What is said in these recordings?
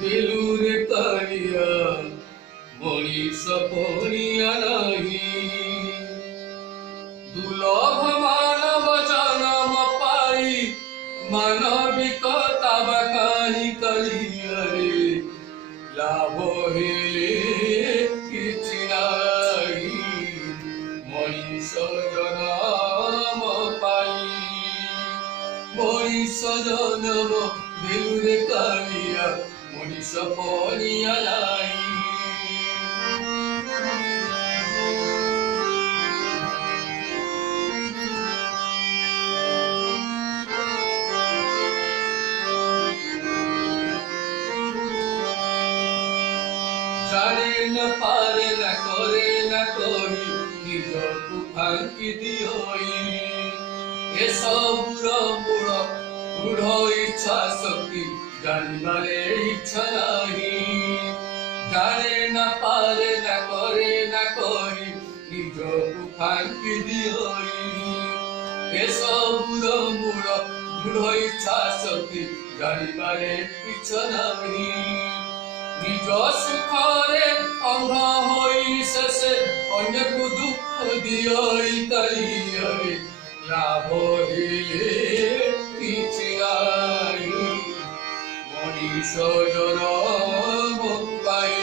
দেলুরে কালিয়া মনিষ পড়িয়া নাহি দুর্লভ মানব জনম পাই মানবিকতা বাকারি করিয়া রে লাভ হেলে কিছু নাই মনিষ জনম পাই মনিষ জনম দেলুরে কালিয়া মনিষ পড়িয়া নাই জানে না পারে না করে না করি নিজকু ফাঁকি দিই এসবুর মূল দৃঢ় ইচ্ছা শক্তি জানিবারে ইচ্ছা নাহি জানে না পারে না করে না করি নিজকু ফাঁকি দিই এসবুর মূল দৃঢ় ইচ্ছা শক্তি জানিবারে ইচ্ছা নাহি নিজ সুখরে অন্ধ হই শেষে অন্যকু দুঃখ দিই তারিয়ারে লাভ হেলে কিছু নাই মনিষ জনম পাই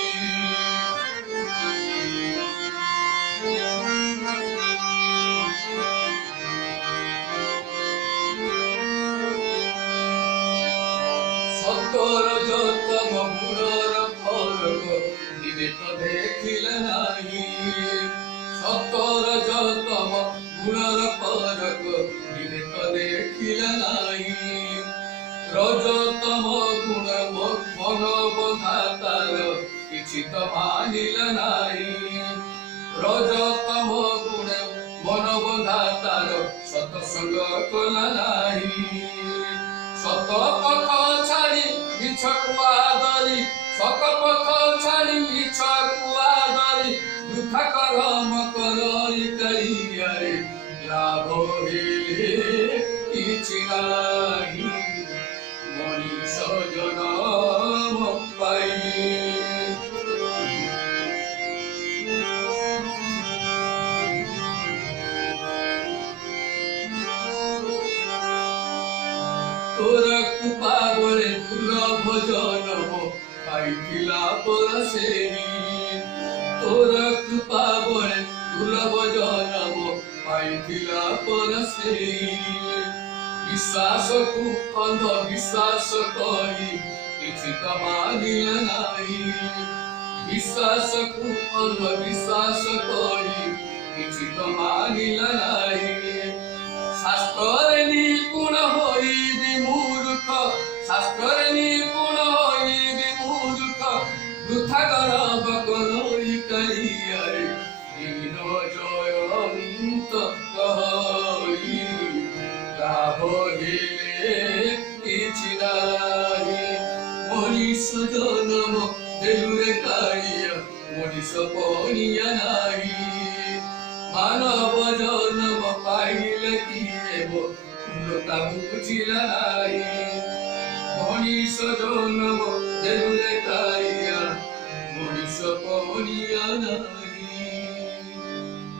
সত্তর যতম গুণর ফরক বিবেক দেখিলে নাহি সত্তর যতম গুণর ফরক বিবেক দেখিলে নাহি রজতম গুণ মন বন্ধা তার কিছু তো মানিলে নাহি রজতম গুণ মন বন্ধা তার সৎসঙ্গ কলা নাহি সত পথ ছাড়ি মিছ কুয়াদরি সত পথ ছাড়ি মিছ কুয়াদরি বৃথা কর্ম করই করিয়ারে লাভ হেলে কিছু নাই মনিষ জনম পাই তোরা কৃপা বলে দুর্লভ জনম পাইছিলা পরশে তোরা কৃপা বলে দুর্লভ জনম পাইছিলা পরশে বিশ্বাসକୁ অন্ধ বিশ্বাস করি କିଛି ତ ମାନିଲା ନାହିଁ বিশ্বাসକୁ অন্ধ বিশ্বাস করি କିଛି ତ ମାନିଲା ନାହିଁ শাস্ত্রে নিপুণ হইবি মূর্খ শাস্ত্রে নিপুণ হইবি মূর্খ বৃথা গর্ব করই করিয়ারে দীন জয়ন্ত কহি লাভ হেলে কিছু নাই মনিষ জনম দেলুরে কালিয়া মনিষ পড়িয়া নাই মানব জন্ম পাইলে কি দেব তা বুঝিলা নাই মনিষ জন্ম দেলুরে কালিয়া মনিষ পড়িয়া নাই।